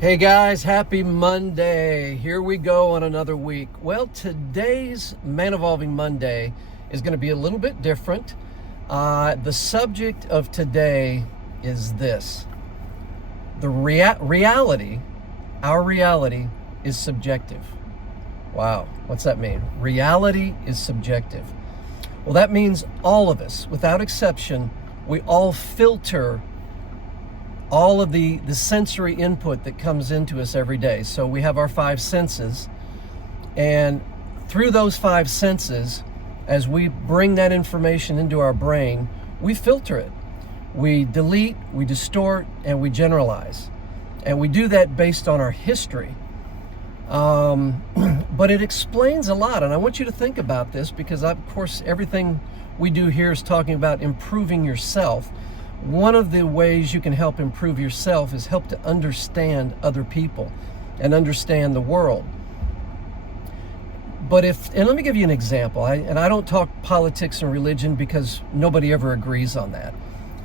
Hey guys, happy Monday. Here we go on another week. Well, today's Man Evolving Monday is going to be a little bit different. The subject of today is this. Our reality is subjective. Wow, what's that mean? Reality is subjective. Well, that means all of us, without exception, we all filter all of the sensory input that comes into us every day. So we have our five senses, and through those five senses, as we bring that information into our brain, we filter it. We delete, we distort, and we generalize. And we do that based on our history. But it explains a lot, and I want you to think about this because, of course, everything we do here is talking about improving yourself. One of the ways you can help improve yourself is help to understand other people and understand the world. And let me give you an example. I don't talk politics and religion because nobody ever agrees on that.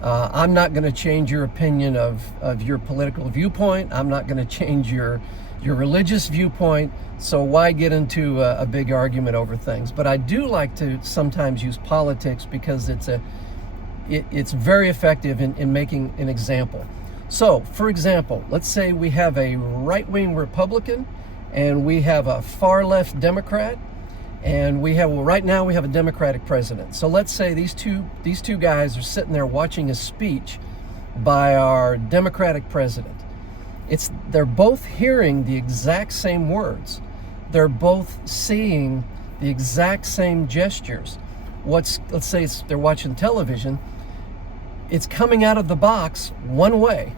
I'm not going to change your opinion of your political viewpoint. I'm not going to change your religious viewpoint. So why get into a big argument over things? But I do like to sometimes use politics because it's very effective in making an example. So, for example, let's say we have a right-wing Republican and we have a far-left Democrat, and right now we have a Democratic president. So let's say these two guys are sitting there watching a speech by our Democratic president. They're both hearing the exact same words. They're both seeing the exact same gestures. Let's say they're watching television. It's coming out of the box one way.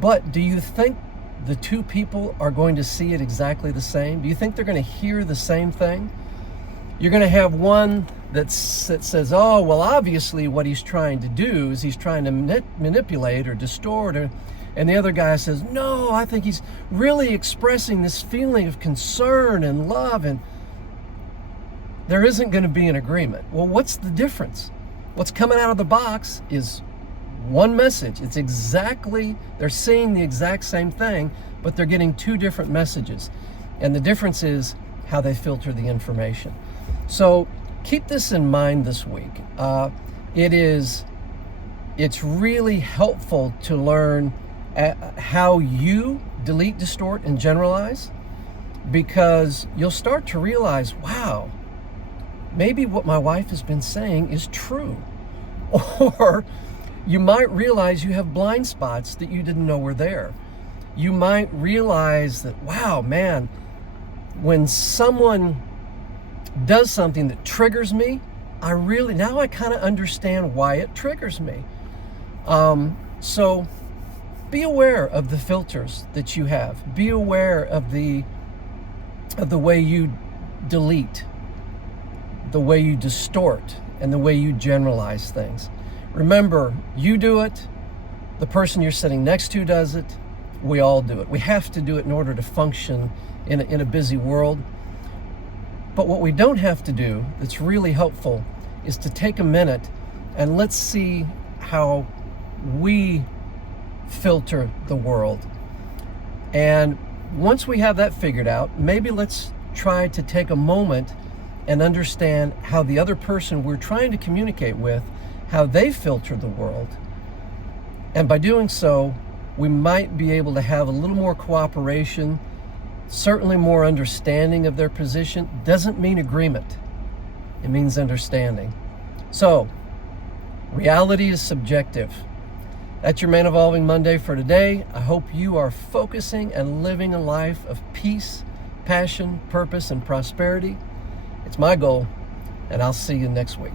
But do you think the two people are going to see it exactly the same? Do you think they're going to hear the same thing? You're going to have one that says, oh, well, obviously what he's trying to do is he's trying to manipulate or distort. And the other guy says, no, I think he's really expressing this feeling of concern and love. And there isn't going to be an agreement. Well, what's the difference? What's coming out of the box is one message. They're seeing the exact same thing, but they're getting two different messages. And the difference is how they filter the information. So keep this in mind this week. It's really helpful to learn how you delete, distort, and generalize, because you'll start to realize, wow, maybe what my wife has been saying is true. Or you might realize you have blind spots that you didn't know were there. You might realize that, wow, man, when someone does something that triggers me, now I kind of understand why it triggers me. So be aware of the filters that you have. Be aware of the way you delete, the way you distort, and the way you generalize things. Remember, you do it, the person you're sitting next to does it, we all do it. We have to do it in order to function in a busy world. But what we don't have to do that's really helpful is to take a minute and let's see how we filter the world. And once we have that figured out, maybe let's try to take a moment and understand how the other person we're trying to communicate with, how they filter the world. And by doing so, we might be able to have a little more cooperation, certainly more understanding of their position. Doesn't mean agreement. It means understanding. So, reality is subjective. That's your Man Evolving Monday for today. I hope you are focusing and living a life of peace, passion, purpose, and prosperity. It's my goal, and I'll see you next week.